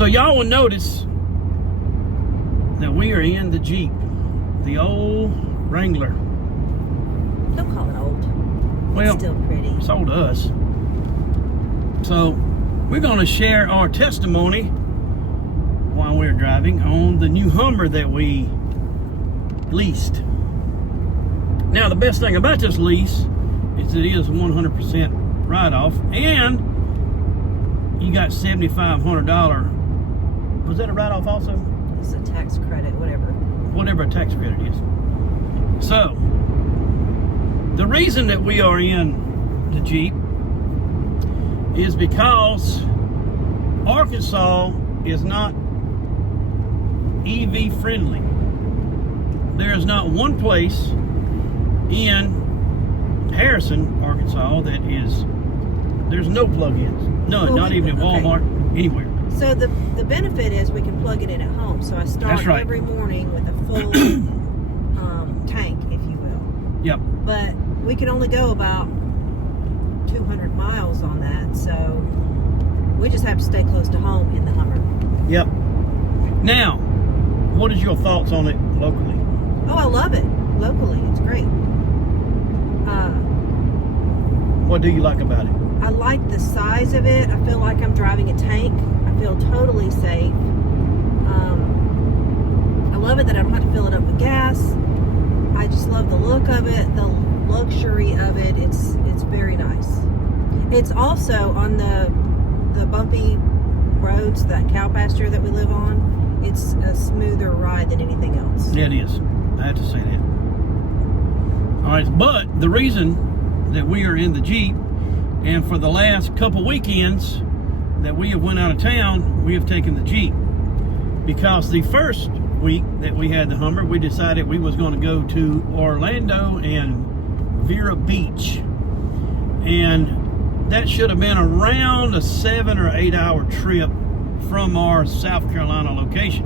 So y'all will notice that we are in the Jeep, the old Wrangler. Don't call it old. Well, It's still pretty. It's old to us. So we're going to share our testimony while we're driving on the new Hummer that we leased. Now, the best thing about this lease is it is 100% write-off, and you got $7,500. Was that a write-off also? It's a tax credit, Whatever a tax credit is. So, the reason that we are in the Jeep is because Arkansas is not EV friendly. There is not one place in Harrison, Arkansas that is, there's no plug-ins. None, Well, not even at Walmart, anywhere. So the benefit is we can plug it in at home. So I start That's right. every morning with a full tank, if you will. Yep. But we can only go about 200 miles on that. So we just have to stay close to home in the Hummer. Yep. Now, what is your thoughts on it locally? Oh, I love it. Locally, it's great. What do you like about it? I like the size of it. I feel like I'm driving a tank. I feel totally safe. I love it that I don't have to fill it up with gas. I just love the look of it, the luxury of it. It's very nice. It's also on the bumpy roads, that cow pasture that we live on. It's a smoother ride than anything else. Yeah, it is. I have to say that. All right, but the reason that we are in the Jeep, and for the last couple weekends that we have went out of town, we have taken the Jeep. Because the first week that we had the Hummer, we decided we was going to go to Orlando and Vera Beach. And that should have been around a 7 or 8 hour trip from our South Carolina location.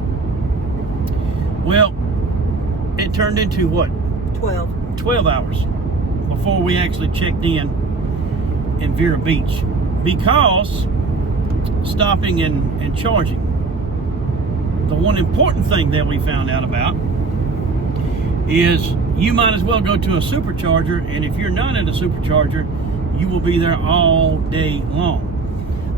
Well, it turned into what? 12 hours before we actually checked in Vera Beach, because stopping and charging. The one important thing that we found out about is you might as well go to a supercharger, and if you're not in a supercharger, you will be there all day long.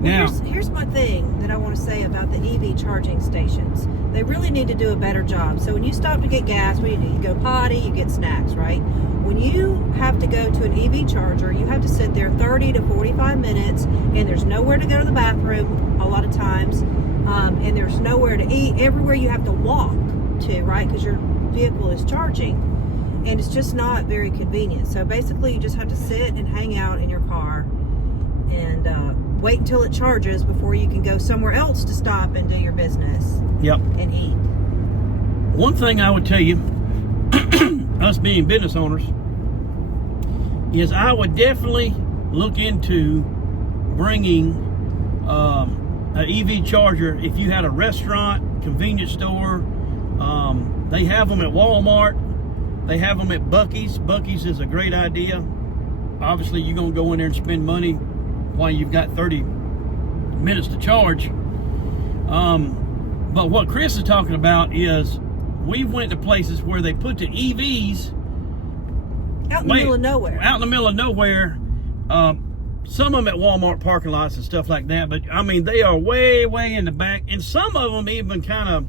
Now, here's my thing that I want to say about the EV charging stations. They really need to do a better job. So when you stop to get gas, what do? You go potty, you get snacks, right? When you have to go to an EV charger, you have to sit there 30 to 45 minutes, and there's nowhere to go to the bathroom a lot of times, and there's nowhere to eat. Everywhere you have to walk to, right? Because your vehicle is charging, and it's just not very convenient. So basically, you just have to sit and hang out in your car and wait until it charges before you can go somewhere else to stop and do your business. Yep. And eat. One thing I would tell you, us being business owners, is I would definitely look into bringing an EV charger. If you had a restaurant, convenience store, they have them at Walmart, they have them at Buc-ee's. Buc-ee's is a great idea. Obviously, you're going to go in there and spend money while you've got 30 minutes to charge. But what Chris is talking about is we went to places where they put the EVs out in the middle of nowhere. Out in the middle of nowhere. Some of them at Walmart parking lots and stuff like that. But, I mean, they are way, way in the back. And some of them even kind of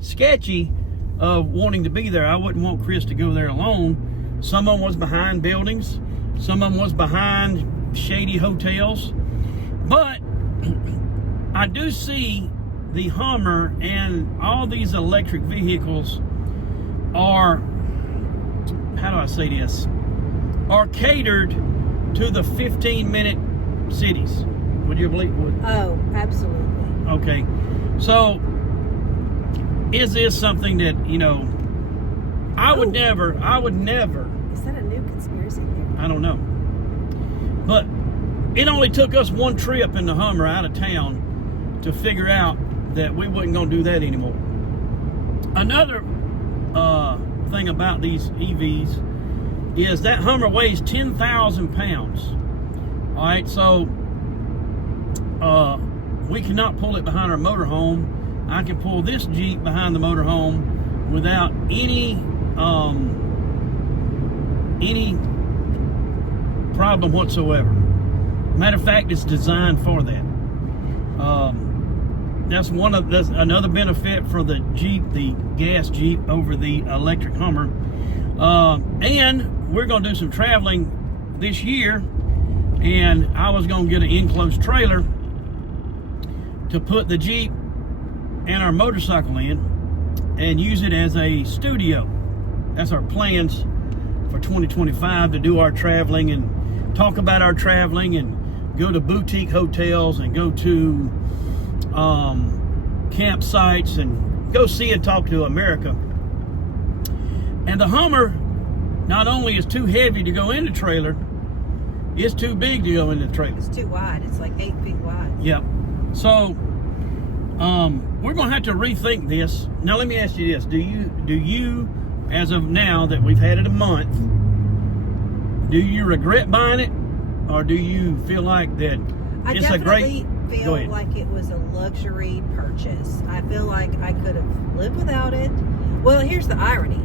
sketchy of wanting to be there. I wouldn't want Chris to go there alone. Some of them was behind buildings. Some of them was behind shady hotels. But I do see the Hummer and all these electric vehicles are, how do I say this, are catered to the 15-minute cities. Would you believe? Oh, absolutely. Okay. So, is this something that, you know, I would never. Is that a new conspiracy theory? I don't know. But it only took us one trip in the Hummer out of town to figure out that we wasn't going to do that anymore. Another thing about these EVs is that Hummer weighs 10,000 pounds. All right, so we cannot pull it behind our motorhome. I can pull this Jeep behind the motorhome without any problem whatsoever. Matter of fact, it's designed for that. That's another benefit for the Jeep, the gas Jeep over the electric Hummer. And we're going to do some traveling this year, and I was going to get an enclosed trailer to put the Jeep and our motorcycle in and use it as a studio. That's our plans for 2025, to do our traveling and talk about our traveling and go to boutique hotels and go to campsites and go see and talk to America. And the Hummer not only is too heavy to go in the trailer, it's too big to go in the trailer. It's too wide. It's like 8 feet wide. Yep. So we're going to have to rethink this. Now let me ask you this: Do you, as of now that we've had it a month, do you regret buying it, or do you feel like that it's a great? I feel like it was a luxury purchase. I feel like I could have lived without it. Well, here's the irony.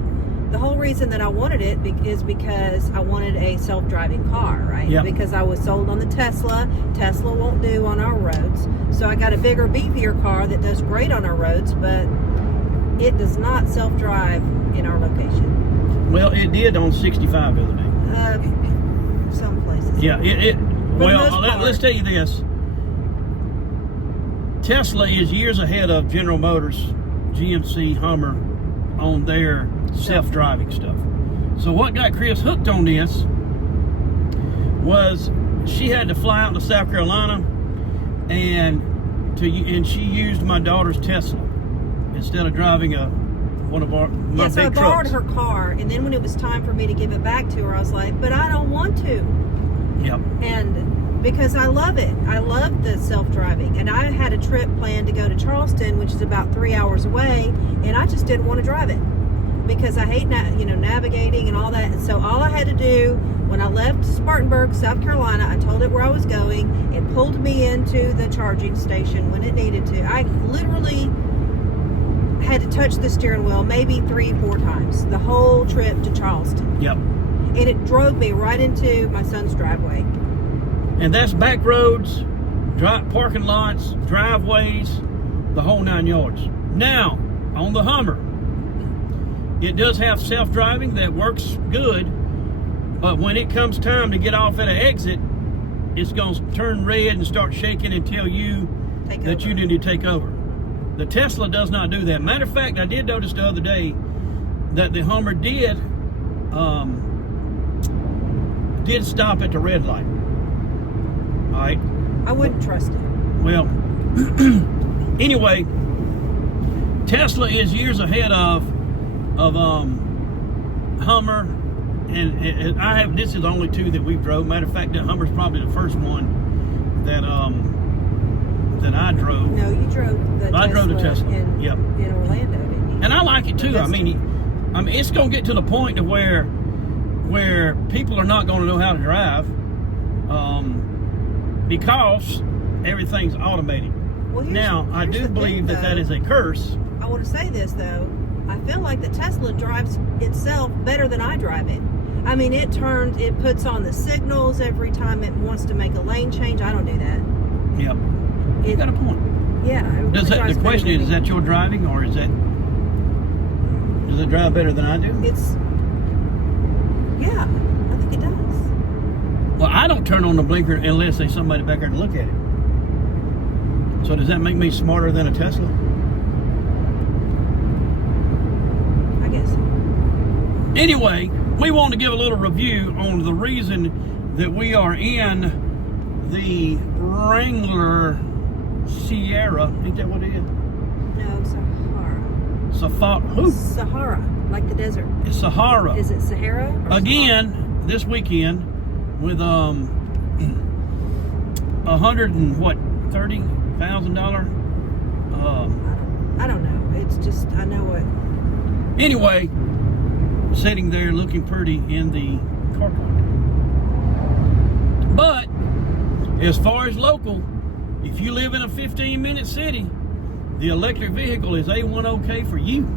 The whole reason that I wanted it is because I wanted a self-driving car, right? Yep. Because I was sold on the Tesla. Tesla won't do on our roads. So I got a bigger, beefier car that does great on our roads, but it does not self-drive in our location. Well, it did on 65 the other day. Some places. Yeah, let's tell you this. Tesla is years ahead of General Motors, GMC, Hummer on their self-driving stuff. So what got Chris hooked on this was she had to fly out to South Carolina and she used my daughter's Tesla instead of driving one of my big so I borrowed trucks. her car, and then when it was time for me to give it back to her, I was like, but I don't want to. Yep. And because I love it. I love the self-driving. And I had a trip planned to go to Charleston, which is about 3 hours away, and I just didn't want to drive it because I hate navigating and all that. And so all I had to do when I left Spartanburg, South Carolina, I told it where I was going. It pulled me into the charging station when it needed to. I literally had to touch the steering wheel maybe 3-4 times the whole trip to Charleston. Yep. And it drove me right into my son's driveway. And that's back roads, parking lots, driveways, the whole 9 yards. Now, on the Hummer, it does have self-driving that works good, but when it comes time to get off at an exit, it's going to turn red and start shaking and tell you that you need to take over. The Tesla does not do that. Matter of fact, I did notice the other day that the Hummer did stop at the red light. All right. I wouldn't trust it. Well, anyway, Tesla is years ahead of Hummer, and this is the only two that we've drove. Matter of fact, that Hummer's probably the first one that I drove. No, you drove the Tesla. I drove the Tesla. In Orlando, didn't you? And I like it too. I mean, it's going to get to the point to where people are not going to know how to drive, because everything's automated. Well, now, I do believe that is a curse. I want to say this though. I feel like the Tesla drives itself better than I drive it. I mean, it puts on the signals every time it wants to make a lane change. I don't do that. Yep. You got a point. Yeah. The question is that your driving, or does it drive better than I do? Yeah, I think it does. Well, I don't turn on the blinker unless there's somebody back there to look at it. So does that make me smarter than a Tesla? I guess. Anyway, we want to give a little review on the reason that we are in the Wrangler Sierra. Ain't that what it is? No, Sahara. Sahara, like the desert. It's Sahara. Is it Sahara? Again, Sahara? This weekend with $130,000. I don't know. It's just, I know what. Anyway, sitting there looking pretty in the carport. But as far as local, If you live in a 15-minute city, the electric vehicle is A1 okay for you.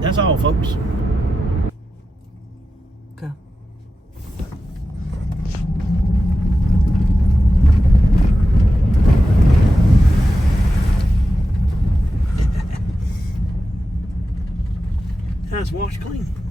That's all, folks. Go. That's washed clean.